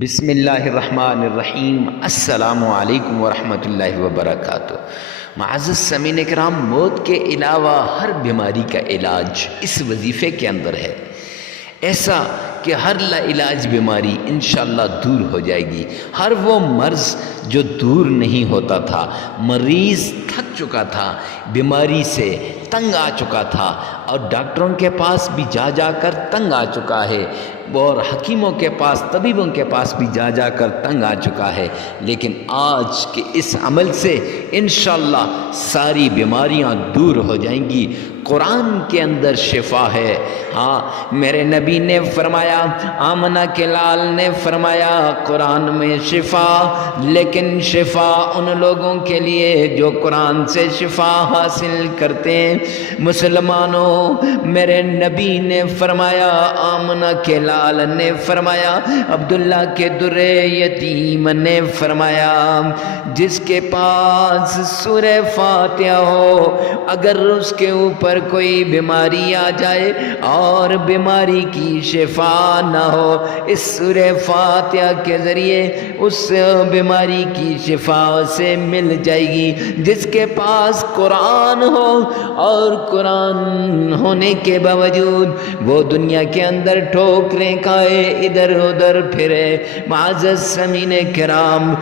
بسم اللہ الرحمن الرحیم۔ السلام علیکم ورحمۃ اللہ وبرکاتہ۔ معزز سامعین کرام، موت کے علاوہ ہر بیماری کا علاج اس وظیفے کے اندر ہے، ایسا کہ ہر لا علاج بیماری انشاءاللہ دور ہو جائے گی۔ ہر وہ مرض جو دور نہیں ہوتا تھا، مریض تھک چکا تھا، بیماری سے تنگ آ چکا تھا اور ڈاکٹروں کے پاس بھی جا جا کر تنگ آ چکا ہے اور حکیموں کے پاس، طبیبوں کے پاس بھی جا جا کر تنگ آ چکا ہے، لیکن آج کے اس عمل سے انشاءاللہ ساری بیماریاں دور ہو جائیں گی۔ قرآن کے اندر شفا ہے۔ ہاں، میرے نبی نے فرمایا، آمنہ کے لال نے فرمایا، قرآن میں شفا، لیکن شفا ان لوگوں کے لیے جو قرآن سے شفا حاصل کرتے ہیں۔ مسلمانوں، میرے نبی نے فرمایا، آمنہ کے لال نے فرمایا، عبداللہ کے در یتیم نے فرمایا، جس کے پاس سورہ فاتحہ ہو، اگر اس کے اوپر کوئی بیماری آ جائے اور بیماری کی شفا نہ ہو، اس سورہ فاتحہ کے ذریعے اس بیماری کی شفا سے مل جائے گی۔ جس کے پاس قرآن ہو اور قرآن ہونے کے باوجود وہ دنیا کے اندر ٹھوکریں کھائے، ادھر ادھر پھرے، معزز سامعین کرام،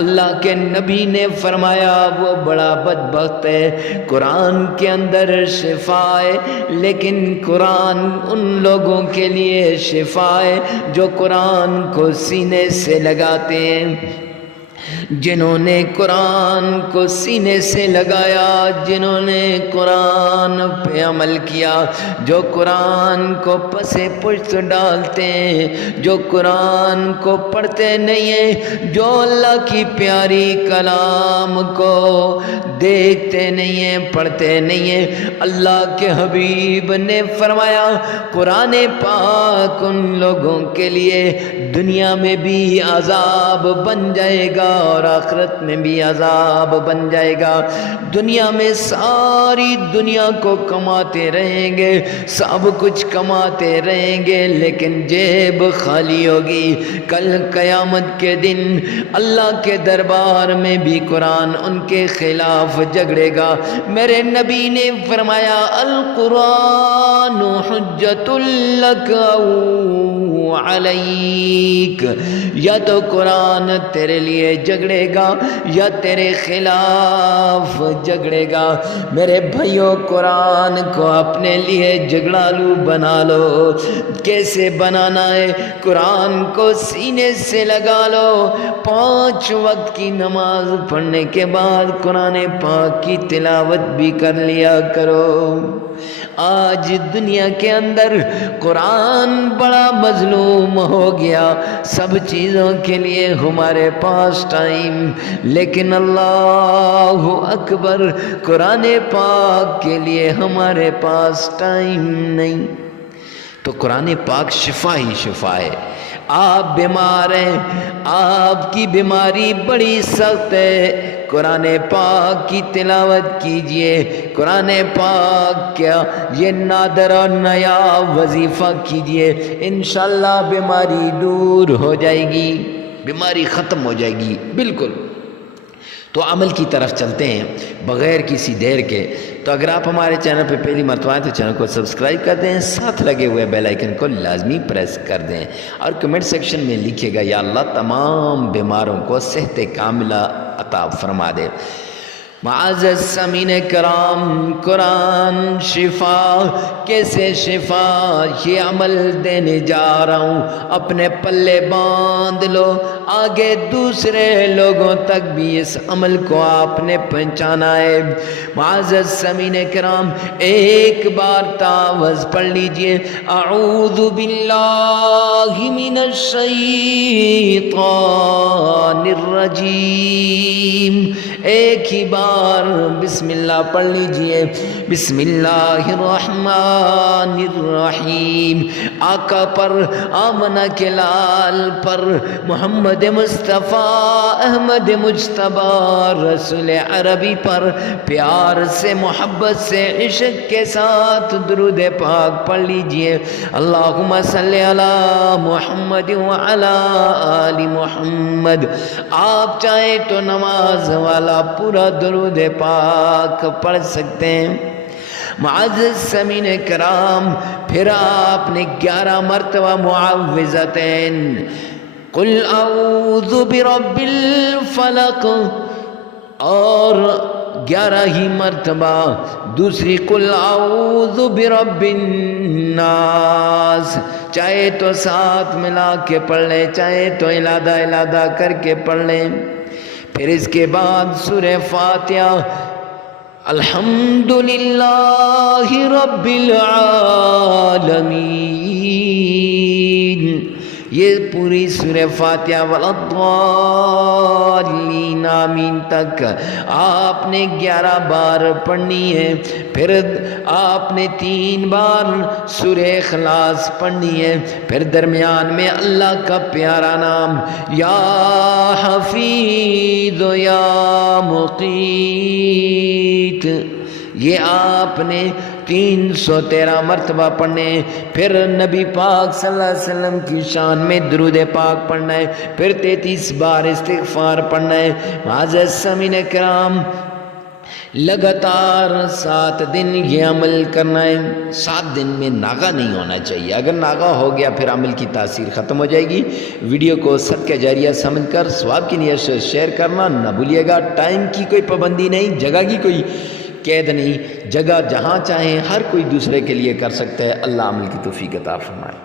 اللہ کے نبی نے فرمایا وہ بڑا بدبخت ہے۔ قرآن کے اندر شفا ہے، لیکن قرآن ان لوگوں کے لیے شفا ہے جو قرآن کو سینے سے لگاتے ہیں، جنہوں نے قرآن کو سینے سے لگایا، جنہوں نے قرآن پہ عمل کیا، جو قرآن کو پس پشت ڈالتے ہیں، جو قرآن کو پڑھتے نہیں ہیں، جو اللہ کی پیاری کلام کو دیکھتے نہیں ہیں، پڑھتے نہیں ہیں۔ اللہ کے حبیب نے فرمایا، قرآن پاک ان لوگوں کے لیے دنیا میں بھی عذاب بن جائے گا اور آخرت میں بھی عذاب بن جائے گا۔ دنیا میں ساری دنیا کو کماتے رہیں گے، سب کچھ کماتے رہیں گے، لیکن جیب خالی ہوگی۔ کل قیامت کے دن اللہ کے دربار میں بھی قرآن ان کے خلاف جھگڑے گا۔ میرے نبی نے فرمایا، القرآن حجت لک او علیک، یا تو قرآن تیرے لیے جھگڑے گا یا تیرے خلاف جھگڑے گا۔ میرے بھائیوں، قرآن کو اپنے لیے جھگڑالو بنا لو۔ کیسے بنانا ہے؟ قرآن کو سینے سے لگا لو۔ 5 وقت کی نماز پڑھنے کے بعد قرآن پاک کی تلاوت بھی کر لیا کرو۔ آج دنیا کے اندر قرآن بڑا مظلوم ہو گیا، سب چیزوں کے لیے ہمارے پاس ٹائم، لیکن اللہ اکبر، قرآن پاک کے لیے ہمارے پاس ٹائم نہیں۔ تو قرآن پاک شفا ہی شفا ہے۔ آپ بیمار ہیں، آپ کی بیماری بڑی سخت ہے، قرآن پاک کی تلاوت کیجئے۔ قرآن پاک کیا یہ نادر اور نیا وظیفہ کیجئے، انشاءاللہ بیماری دور ہو جائے گی، بیماری ختم ہو جائے گی بالکل۔ تو عمل کی طرف چلتے ہیں بغیر کسی دیر کے۔ تو اگر آپ ہمارے چینل پہ پہلی مرتبہ آئیں تو چینل کو سبسکرائب کر دیں، ساتھ لگے ہوئے بیل آئیکن کو لازمی پریس کر دیں اور کمنٹ سیکشن میں لکھے گا، یا اللہ تمام بیماروں کو صحت کاملہ عطا فرما دے۔ معزز سامعین کرام، قرآن شفا، کیسے شفا؟ یہ عمل دینے جا رہا ہوں، اپنے پلے باندھ لو، آگے دوسرے لوگوں تک بھی اس عمل کو آپ نے پہنچانا ہے۔ معزز سامعین کرام، ایک بار تعوذ پڑھ لیجئے، اعوذ باللہ من الشیطان الرجیم، ایک ہی بار بسم اللہ پڑھ لیجئے۔ بسم اللہ الرحمن الرحیم، آقا پر، آمنہ کے لال پر، محمد مصطفیٰ احمد مجتبیٰ رسول عربی پر پیار سے، محبت سے، عشق کے ساتھ درود پاک پڑھ لیجئے۔ اللہم صلی علی محمد وعلی آل محمد۔ آپ چاہیں تو نماز والا پورا درود پاک پڑھ سکتے ہیں۔ معزز سامعین کرام، پھر آپ نے 11 مرتبہ معوذتین، قل اعوذ برب الفلق، اور 11 ہی مرتبہ دوسری قل اعوذ برب الناس، چاہے تو ساتھ ملا کے پڑھ لیں، چاہے تو علادہ علادہ کر کے پڑھ لیں۔ پھر اس کے بعد سورہ فاتحہ، الحمدللہ رب العالمین، یہ پوری سورہ فاتحہ والضالین آمین تک آپ نے 11 بار پڑھنی ہے۔ پھر آپ نے 3 بار سورہ اخلاص پڑھنی ہے۔ پھر درمیان میں اللہ کا پیارا نام یا حفیظ یا مقیت، یہ آپ نے 313 مرتبہ پڑھنے۔ پھر نبی پاک صلی اللہ علیہ وسلم کی شان میں درود پاک پڑھنا ہے۔ پھر 33 بار استغفار پڑھنا ہے۔ معزز سامعین کرام، لگاتار 7 دن یہ عمل کرنا ہے۔ 7 دن میں ناغہ نہیں ہونا چاہیے، اگر ناغہ ہو گیا پھر عمل کی تاثیر ختم ہو جائے گی۔ ویڈیو کو صدقہ جاریہ سمجھ کر ثواب کی نیت سے شیئر کرنا نہ بھولیے گا۔ ٹائم کی کوئی پابندی نہیں، جگہ کی کوئی قید نہیں، جگہ جہاں چاہیں ہر کوئی دوسرے کے لیے کر سکتا ہے۔ اللہ عمل کی توفیق عطا فرمائے۔